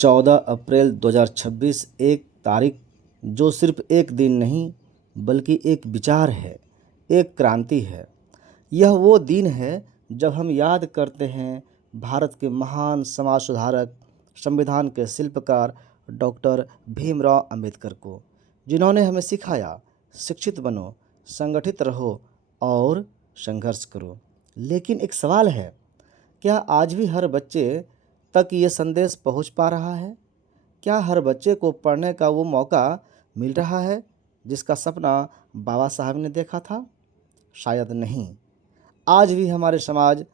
14 अप्रैल 2026 एक तारीख जो सिर्फ एक दिन नहीं बल्कि एक विचार है, एक क्रांति है। यह वो दिन है जब हम याद करते हैं भारत के महान समाज सुधारक, संविधान के शिल्पकार डॉक्टर भीमराव अंबेडकर को, जिन्होंने हमें सिखाया शिक्षित बनो, संगठित रहो और संघर्ष करो। लेकिन एक सवाल है, क्या आज भी हर बच्चे तक ये संदेश पहुंच पा रहा है? क्या हर बच्चे को पढ़ने का वो मौका मिल रहा है जिसका सपना बाबा साहब ने देखा था? शायद नहीं। आज भी हमारे समाज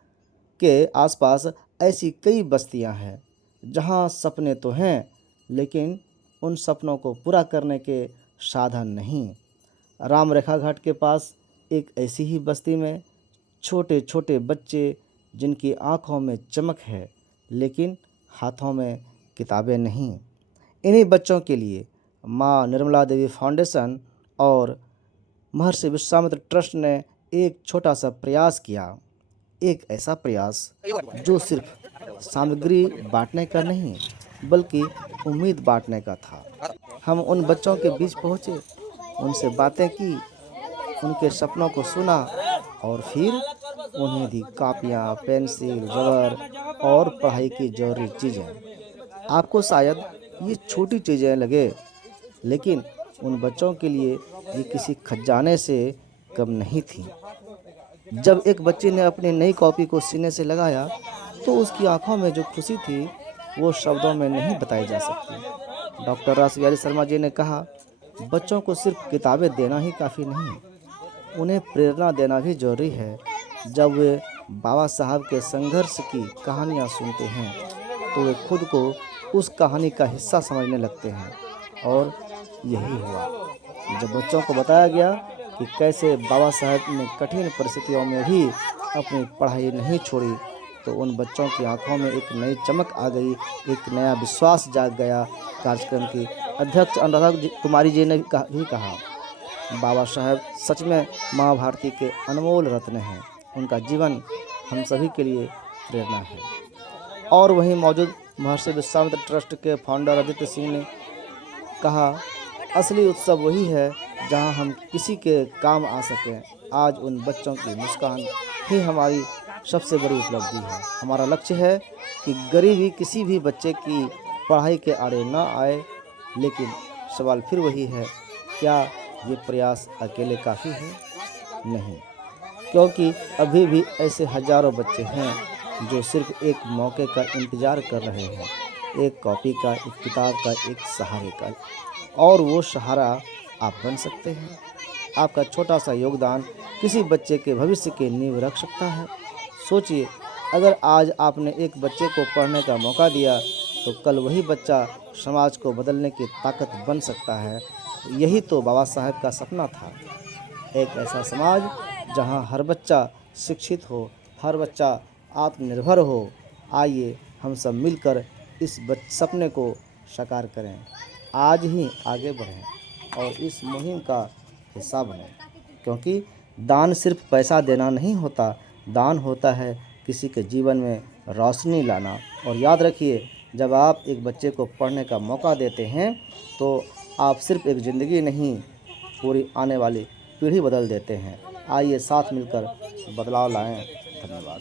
के आसपास ऐसी कई बस्तियां हैं जहां सपने तो हैं लेकिन उन सपनों को पूरा करने के साधन नहीं। राम रेखा घाट के पास एक ऐसी ही बस्ती में छोटे छोटे बच्चे जिनकी आंखों में चमक है लेकिन हाथों में किताबें नहीं। इन्हीं बच्चों के लिए माँ निर्मला देवी फाउंडेशन और महर्षि विश्वामित्र ट्रस्ट ने एक छोटा सा प्रयास किया। एक ऐसा प्रयास जो सिर्फ सामग्री बांटने का नहीं बल्कि उम्मीद बांटने का था। हम उन बच्चों के बीच पहुँचे, उनसे बातें की, उनके सपनों को सुना और फिर उन्हें दी कापियाँ, पेंसिल, रबर और पढ़ाई की जरूरी चीज़ें। आपको शायद ये छोटी चीज़ें लगे लेकिन उन बच्चों के लिए ये किसी खजाने से कम नहीं थी। जब एक बच्चे ने अपनी नई कॉपी को सीने से लगाया तो उसकी आंखों में जो खुशी थी वो शब्दों में नहीं बताई जा सकती। डॉक्टर रासबिहारी शर्मा जी ने कहा, बच्चों को सिर्फ किताबें देना ही काफ़ी नहीं, उन्हें प्रेरणा देना भी जरूरी है। जब वे बाबा साहब के संघर्ष की कहानियाँ सुनते हैं तो वे खुद को उस कहानी का हिस्सा समझने लगते हैं। और यही हुआ। जब बच्चों को बताया गया कि कैसे बाबा साहब ने कठिन परिस्थितियों में भी अपनी पढ़ाई नहीं छोड़ी तो उन बच्चों की आंखों में एक नई चमक आ गई, एक नया विश्वास जाग गया। कार्यक्रम की अध्यक्ष अनुराधा कुमारी जी ने भी कहा, बाबा साहब सच में माँ भारती के अनमोल रत्न हैं। उनका जीवन हम सभी के लिए प्रेरणा है। और वहीं मौजूद महर्षि विश्वामित्र ट्रस्ट के फाउंडर आदित्य सिंह ने कहा, असली उत्सव वही है जहां हम किसी के काम आ सकें। आज उन बच्चों की मुस्कान ही हमारी सबसे बड़ी उपलब्धि है। हमारा लक्ष्य है कि गरीबी किसी भी बच्चे की पढ़ाई के आड़े ना आए। लेकिन सवाल फिर वही है, क्या ये प्रयास अकेले काफ़ी है? नहीं, क्योंकि अभी भी ऐसे हजारों बच्चे हैं जो सिर्फ एक मौके का इंतज़ार कर रहे हैं, एक कॉपी का, एक किताब का, एक सहारे का। और वो सहारा आप बन सकते हैं। आपका छोटा सा योगदान किसी बच्चे के भविष्य की नींव रख सकता है। सोचिए, अगर आज आपने एक बच्चे को पढ़ने का मौका दिया तो कल वही बच्चा समाज को बदलने की ताकत बन सकता है। यही तो बाबा साहब का सपना था, एक ऐसा समाज जहां हर बच्चा शिक्षित हो, हर बच्चा आत्मनिर्भर हो। आइए हम सब मिलकर इस सपने को साकार करें, आज ही आगे बढ़ें और इस मुहिम का हिस्सा बनें। क्योंकि दान सिर्फ पैसा देना नहीं होता, दान होता है किसी के जीवन में रोशनी लाना। और याद रखिए, जब आप एक बच्चे को पढ़ने का मौका देते हैं तो आप सिर्फ एक ज़िंदगी नहीं, पूरी आने वाली पीढ़ी बदल देते हैं। आइए साथ मिलकर बदलाव लाएं। धन्यवाद।